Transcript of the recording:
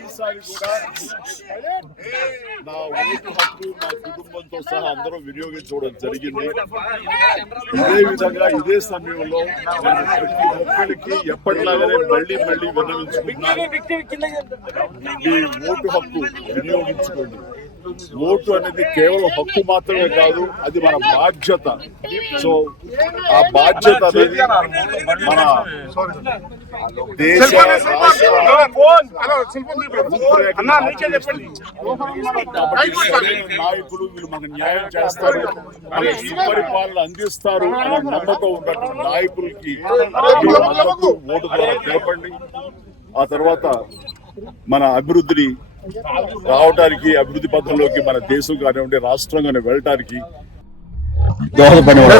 ఈసారి కూడా నా ఓటు హక్కు నా కుటుంబంతో సహా అందరూ వినియోగించుకోవడం జరిగింది. ఇదే విధంగా ఇదే సమయంలో నేను ప్రతి ఒక్కరికి ఎప్పటిలాగానే మళ్ళీ విన్నవించుకుంటున్నాను. ఈ ఓటు హక్కు వినియోగించుకోండి. ఓటు అనేది కేవలం హక్కు మాత్రమే కాదు, అది మన బాధ్యత. సో ఆ బాధ్యత అనేది మన దేశ నాయకులు వీళ్ళు మనకు న్యాయం చేస్తారు, మనకు సుపరిపాలన అందిస్తారు అనే నమ్మకం ఉన్నటువంటి నాయకులకి ఓటు ద్వారా తెలపండి. ఆ తర్వాత మన అభివృద్ధిని రావడానికి, అభివృద్ధి పథంలోకి మన దేశం కానివ్వండి రాష్ట్రం కానీ వెళ్ళటానికి దోహదపడేవారు.